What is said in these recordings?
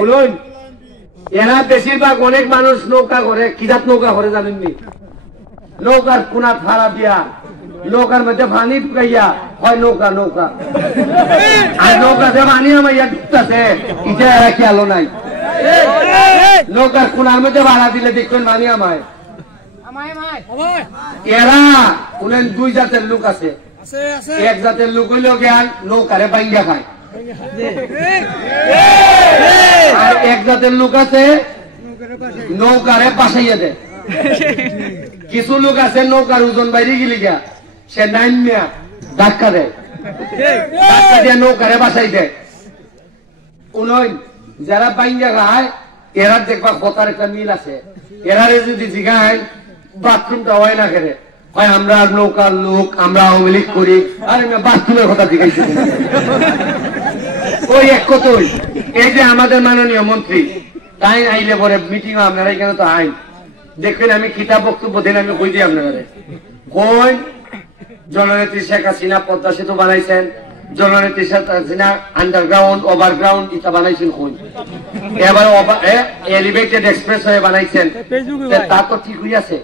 শুনুন, এরা বেশিরভাগ অনেক মানুষ নৌকা করে, কিজাত নৌকা করে জানেননি? নৌকার কোনা ফাড়া দিয়া নৌকার মধ্যে পানি ঢুকাইয়া হয় নৌকা নৌকা, আর নৌকাতে পানি আমাইয়া ঢুকতেছে, ইটা এরা খেয়ালো নাই। নৌকার কোনার মধ্যে ভাড়া দিলে দেখবেন পানি আমায়। এরা উনেন দুই জাতের লোক আছে। এক জাতের লোক হইল জ্ঞান নৌকারে বাইঙ্গা খায়, আর এক জাতের লোক আছে নৌকারে বাসাইয়া দেয়। কিছু লোক আছে নৌকার ওজন বাইরে গেলি গা সে নাইমিয়া ধাক্কা দেয়, ধাক্কা দিয়ে নৌকারে বাসাই দেয়। উনয় যারা বাইঙ্গা খায় এরা দেখবা কথার একটা মিল আছে। এরারে যদি জিগায় বাথরুমটা হয় না খেলে হয় আমরা নৌকার লোক, আমরা আওয়ামী লীগ করি, আর বাথরুমের কথা জিগাইছি। ওই এক কথাই এই যে আমাদের মাননীয় মন্ত্রী তাই আইলে পরে মিটিং আপনারা এখানে তো আইন দেখবেন, আমি কিতাব বক্তব্য দিন আমি কই দিই আপনারা কই জননেত্রী শেখ হাসিনা পদ্মা সেতু বানাইছেন, জননেত্রী শেখ হাসিনা আন্ডারগ্রাউন্ড ওভারগ্রাউন্ড এটা বানাইছেন কই, এবার এলিভেটেড এক্সপ্রেস হয়ে বানাইছেন, তা তো ঠিক হয়ে আছে।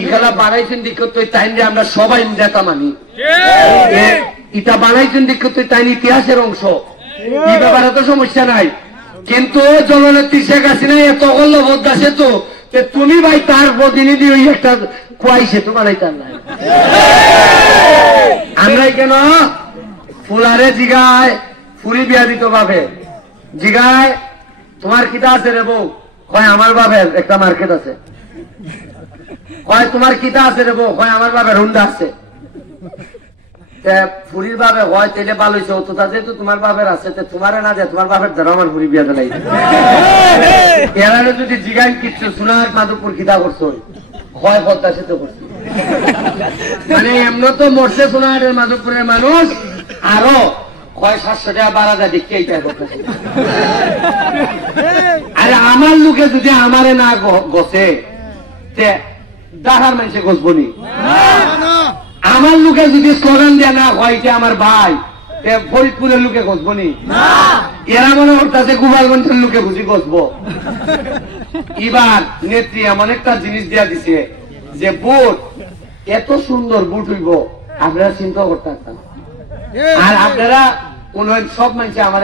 ইগুলা বানাইছেন দিকে তো তাই আমরা সবাই নেতা মানি, এটা বানাইছেন দিকে তো তাই ইতিহাসের অংশ, এই ব্যাপারে তো সমস্যা নাই। কিন্তু জননেত্রী শেখ হাসিনা এত করল পদ্মা সেতু, তুমি ভাই তার প্রতিনিধি ওই একটা খোয়াই সেতু বানাইতাম না। আমরা কেন ফুলারে জিগায় ফুরি বিয়া দিত ভাবে জিগায় তোমার কিতা আছে রে বউ, কয় আমার বাপের একটা মার্কেট আছে, কয় তোমার কিতা আছে রে বউ, কয় আমার বাপের হুন্ডা আছে। ফুরির বাপে হয় তেলে ভালো হয়েছে, তো যেহেতু তোমার বাপের আছে তোমার না যায়, তোমার বাপের দ্বারা আমার ফুরি বিয়া দিলাই। এরারে যদি জিগাই কিচ্ছু সোনার মাধবপুর কিতা করছো, হয় পদ্মা সেতু করছে, মানে এমন তো মরছে সোনাহাটের মাধবপুরের মানুষ, আরো কয় 700 টাকা বাড়া যায় দেখতে এইটাই করতেছে। আরে আমার লোকে যদি আমারে না গছে ডাকার মানুষে গছবনি, আমার লোকে যদি স্লোগান দেয়া না হয় যে আমার ভাই ফরিদপুরের লোকে গছবনি, এরা মনে করতেছে গোপালগঞ্জের লোকে বুঝি গছবো। এবার নেত্রী এমন একটা জিনিস দেয়া দিছে যে বুট এত সুন্দর বুট হইব আপনারা চিন্তা করতে পারতেন, আর আপনারা কোন সব মানুষ আমার